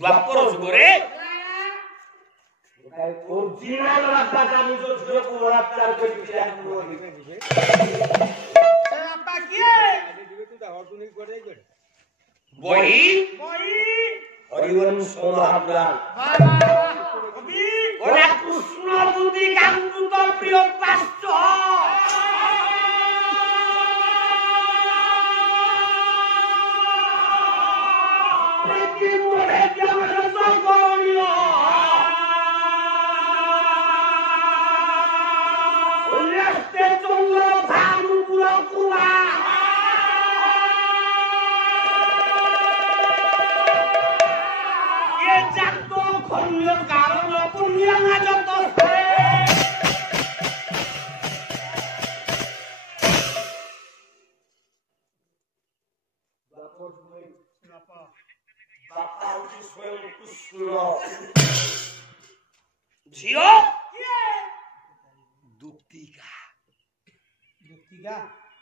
द्वापर जुगरे ओरिजिनल रास्ता चालू जो झियो को रास्ता के पीछे बापा किए वही हरिवंश महापुराण कवि ওরা কৃষ্ণ দুতি কাঙ্গুত প্রিয় পাশ্চ প্রতি মনে কেমন করণীয় ওলাস্তে চন্দ্র ভানু পুরা কুয়া এ জাত খন্য কারণ পুণ্যাঙ্গা যত ঝিও দুতিকা দুতিকা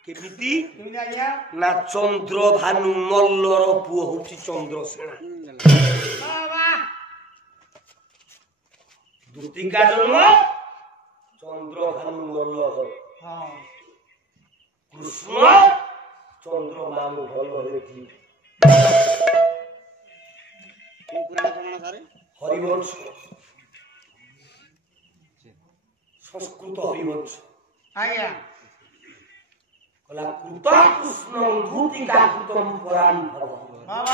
কেমিতি তুমি আজ্ঞা না চন্দ্র ভানু মল্লর পুଅ হচ্ছে চন্দ্রসেনা বাবা দুতিকা জন্ম চন্দ্র ভানু মল্ল হ্যাঁ কৃষ্ণ চন্দ্র মামু ভাল হলে কি হরিবংশ সংস্কৃত হরিবংশ আজ্ঞা কলা কৃত কৃষ্ণ দুতিকা কৃতম পুরাণ ভব বাবা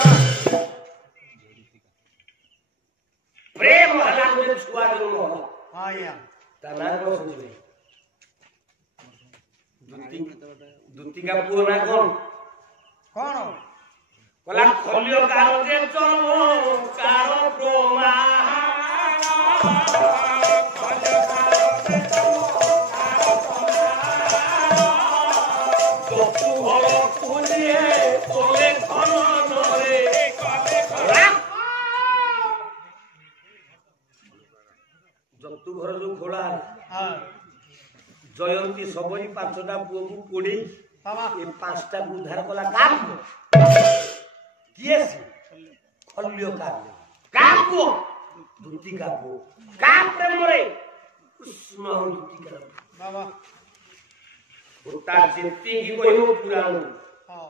প্রেম হলাঙ্গে ছুয়া জন্ম হল আজ্ঞা তা না বুঝবে দুতিকা পুଅ না কোন কোন কলা খলিও কারণে জন্ম কারণ প্রমা জন্তু ঘর যে ঘোড়া হ্যাঁ জয়ন্তী সবই পাঁচটা পুଅକୁ ପୋଡ଼ି বাবা ଏ ପାଞ୍ଚଟା ଉଦ୍ଧାର କଲା କାହାକୁ କିଏ ସେ ଖଲ୍ୟ କାହାକୁ ଦୁତିକା ପୁଅ କାହା ପ୍ରେମରେ କୃଷ୍ଣ ଦୁତିକା বাবা ତା ଯେତିକି କହିବ ପୁରାଣ হ্যাঁ